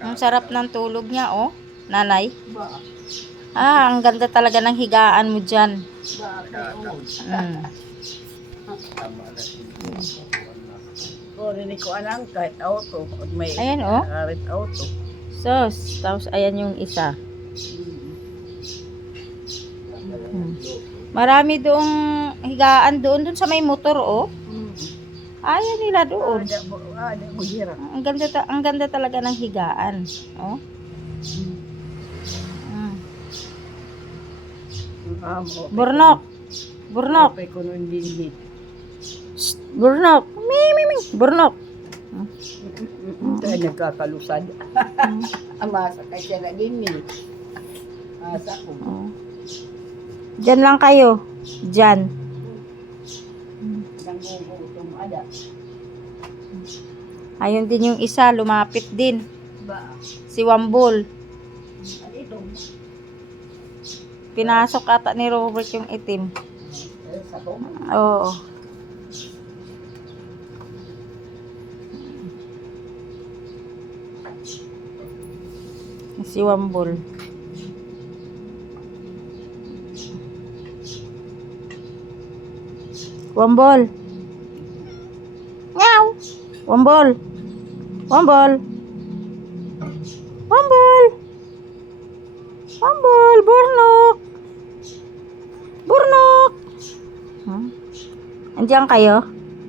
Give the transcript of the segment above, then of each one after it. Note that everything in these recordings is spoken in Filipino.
Ang sarap ng tulog niya, oh. Nanay. Ba? Ah, ang ganda talaga ng higaan mo dyan. Ba? Mm. Kung ko anang kahit auto, pag may Ayan, oh. kahit auto. Sos. Tapos, ayan yung isa. Marami doong higaan doon sa may motor, oh. Ayaw nila doon. Ada mo hirap. Ang ganda talaga ng higaan, oh. Burnok. Burnok. Pay ko nun din. Burnok. Burnok. Tayo nagkakalusad. Amasa kay siya na din ni. Asa ko. Oh. Diyan lang kayo. Diyan. Nangugutom ada. Ayun din yung isa, lumapit din. Ba? Si Wambol. Ito. Pinasok ata ni Robert yung itim. Sa ko. Oo. Si Wambol. Wambol. Meow. Wambol. Wambol. Wambol. Wambol. Burnok. Burnok. Andiyan kayo?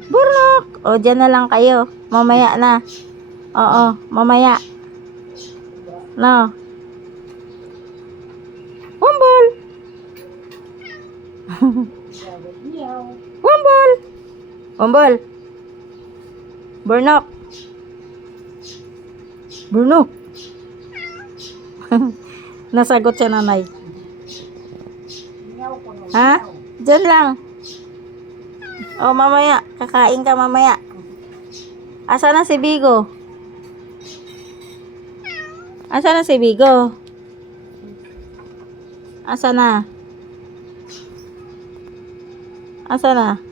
Burnok. O, dyan na lang kayo. Mamaya na. Oo, mamaya. No. Wambol. Wambol. Wambol. Burnok. Burnok. Nasagot siya, nanay. Ha? Diyan lang. O, mamaya. Kakain ka mamaya. Asa na si Bigo? Asa na si Bigo? Asa na? Asa na?